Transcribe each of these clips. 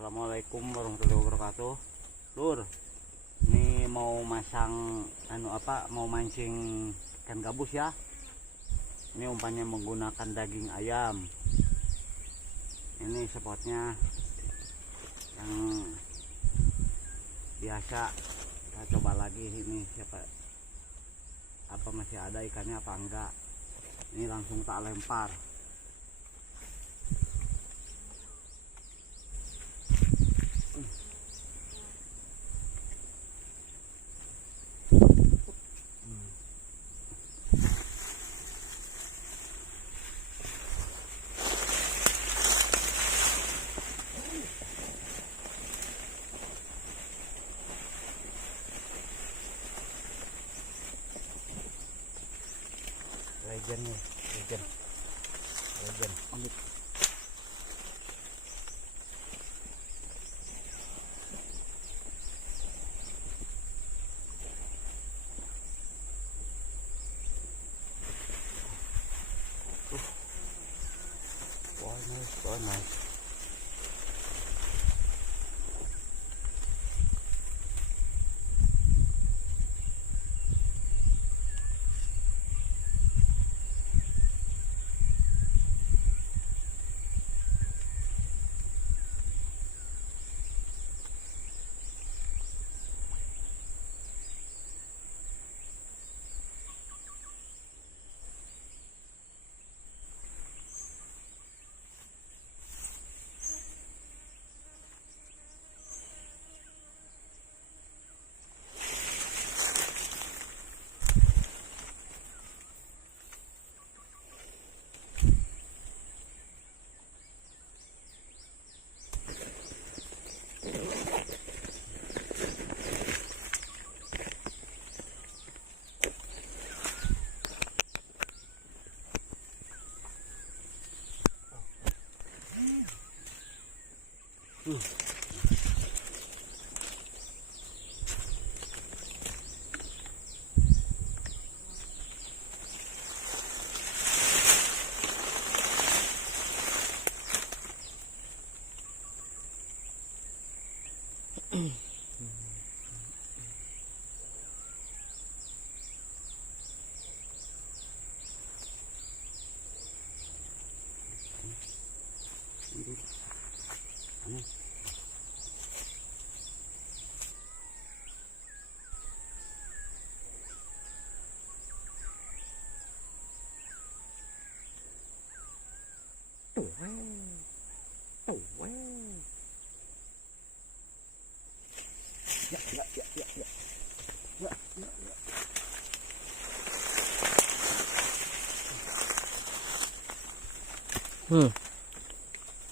Assalamualaikum warahmatullahi wabarakatuh. Lur, ini mau masang mau mancing ikan gabus ya. Ini umpannya menggunakan daging ayam. Ini spotnya yang biasa. Kita coba lagi ini apa masih ada ikannya apa enggak. Ini langsung tak lempar. Legend nih, legend. Ambil. Wah, nice.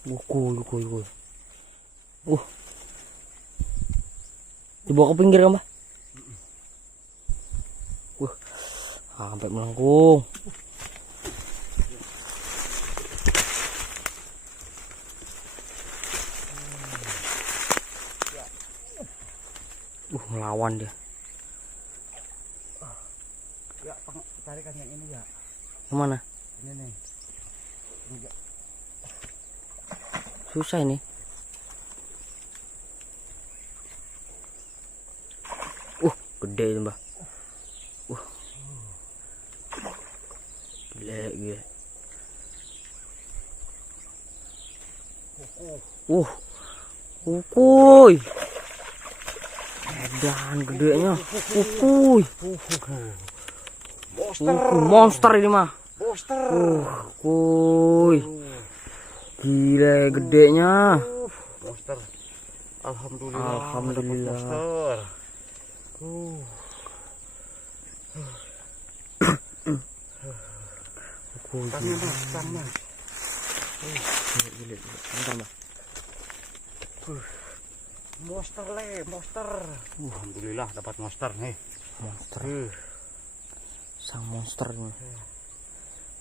Buku. Dibawa ke pinggir kan, Mbak? Sampai melengkung. Melawan dia. Ya, tarikan yang ini ya. Yang mana? Ini nih. Enggak. Susah ini. Gede itu, Mbak. Gila. Ukuy. Dan gedenya. Ukuy. Monster ini mah. Ukuy. Gila gedenya. Monster. Alhamdulillah. Monster. Monster. Alhamdulillah dapat monster nih. Monster. Sang monster nih.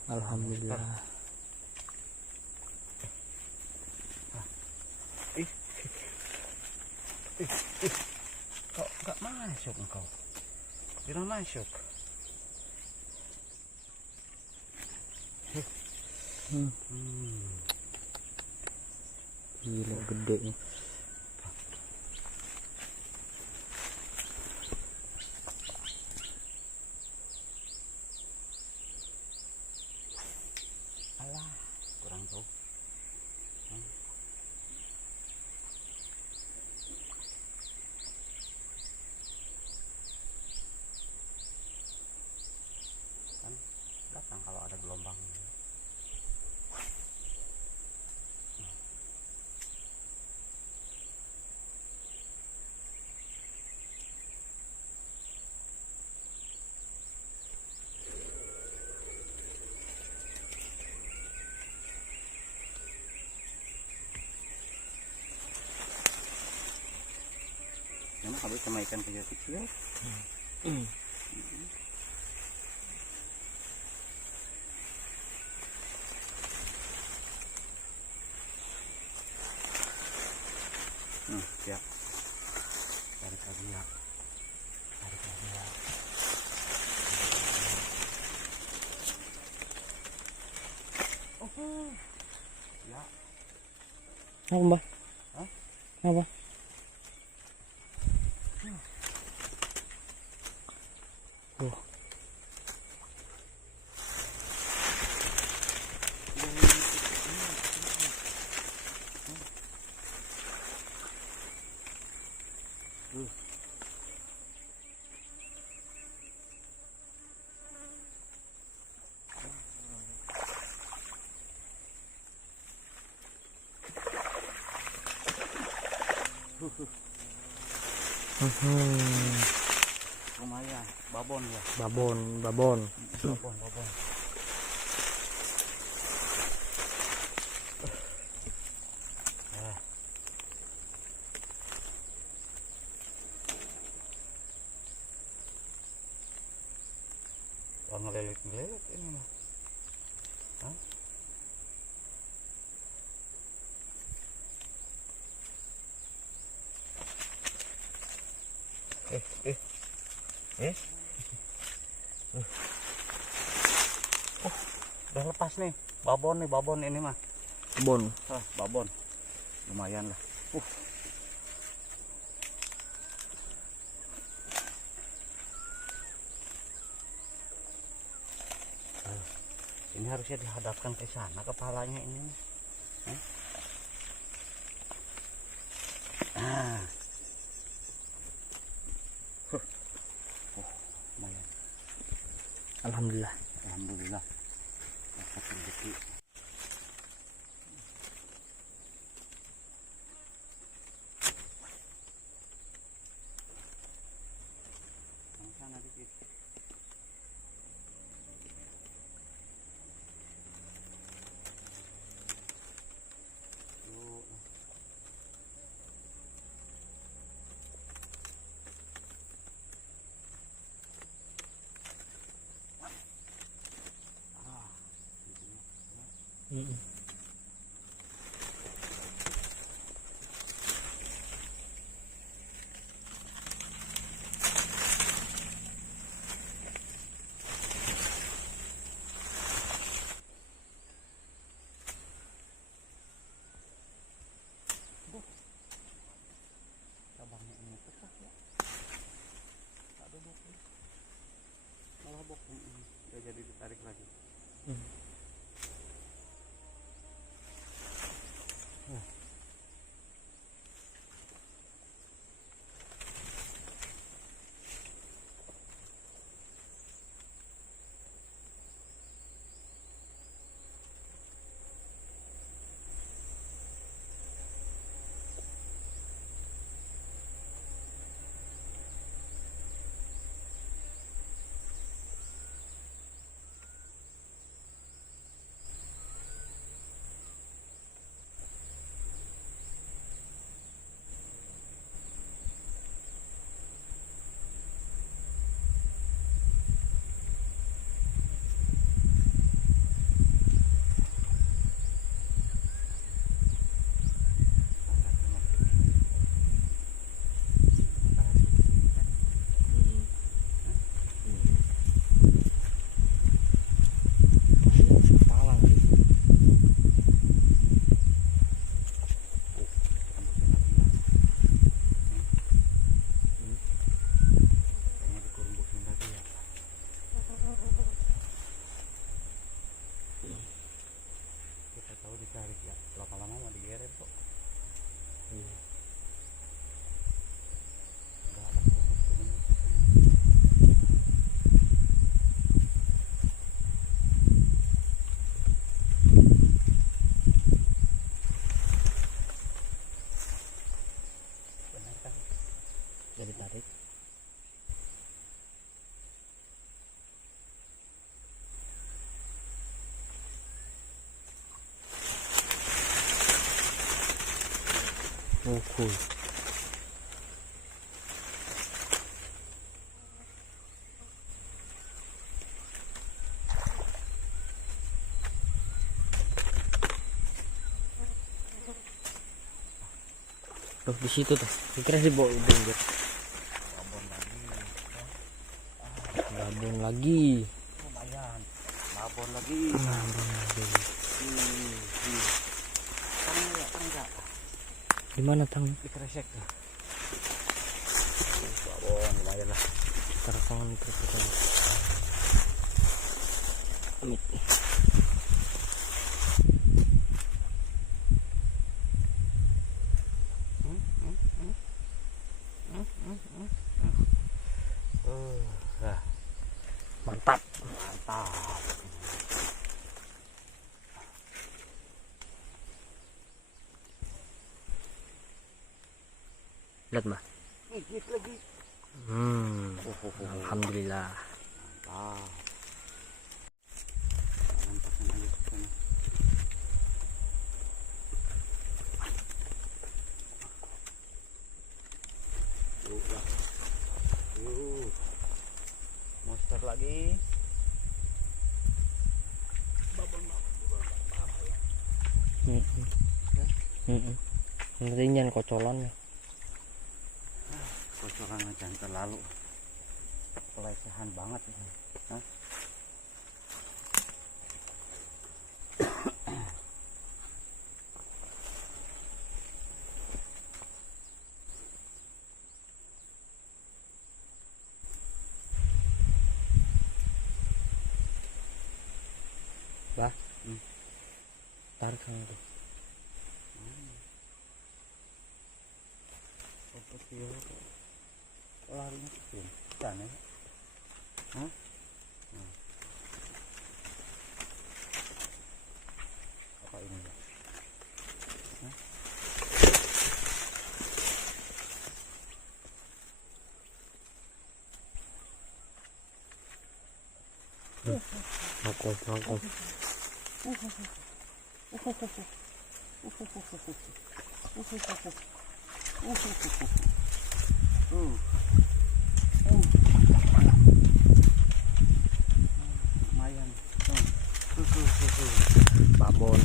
Alhamdulillah. Kok nggak masuk engkau? Tidak masuk. Gila gede nih. Alah, kurang tahu. Kan datang kalau ada gelombang. Memang habis sama ikan kecil-kecil. Siap. Tarik lagi ya. Tarik lagi ya. Oh. Ya. Apa mbak? Hah? Apa? Lumayan, babon ya. Babon. Babon. Wah, ngelilit ini mah. Hah? Udah lepas nih. Babon ini mah. Babon. Babon. Lumayan lah. Ini harusnya dihadapkan ke sana kepalanya ini. Lumayan. Alhamdulillah. Alhamdulillah. Dapat rezeki. Sana dikit. Cabangnya ini pecah ya. Tak ada bokeh. Malah bokeh ini. Udah jadi ditarik lagi. tahu ditarik ya, lama-lama mau digeret kok. Iya. Nggak ada kerembut-kerembut di sana. Benar kan? Jadi tarik. Oh, cool. Tuh di situ tuh. Kira sih bawa pinggir. Babon lagi. Babon lagi. Lumayan. Babon lagi. Babon lagi. Tang enggak? Di mana tang? Dikresek tuh. Babon lumayan lah. Terakangan terus aja. Amit. Mantap. Mantap. Lihat mbak. Gigit lagi. Alhamdulillah. Mantap. Lempasin aja ke sana. Lah. Monster lagi. Ngerinya kocolan ya. Kocoran macam terlalu pelecehan banget ini. Hah? Bah. Tarik kan itu. Apa sih ya? Larinya ke sana. Hah? Apa ini ya? Hah? Mangkok. Lumayan. Babon.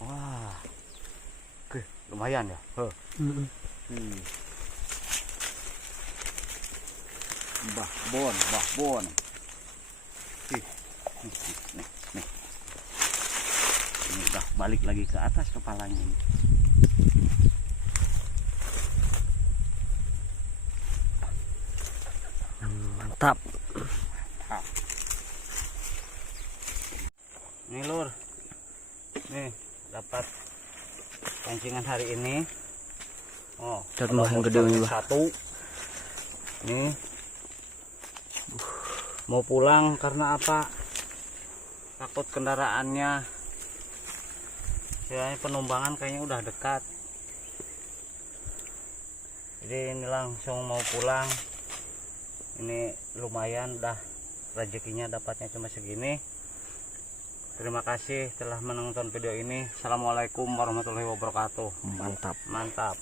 Wah. Oke, lumayan ya. Babon. Nih. Ini udah balik lagi ke atas kepalanya ini. Mantap. Nih lur. Nih, dapat pancingan hari ini. Oh, Lihat mbah yang gede ini, Mbah. satu. Nih. Mau pulang karena apa? Takut kendaraannya. Soalnya penumbangan kayaknya udah dekat. Jadi ini langsung mau pulang. Ini lumayan udah rezekinya dapatnya cuma segini. Terima kasih telah menonton video ini. Assalamualaikum warahmatullahi wabarakatuh. Mantap. Mantap.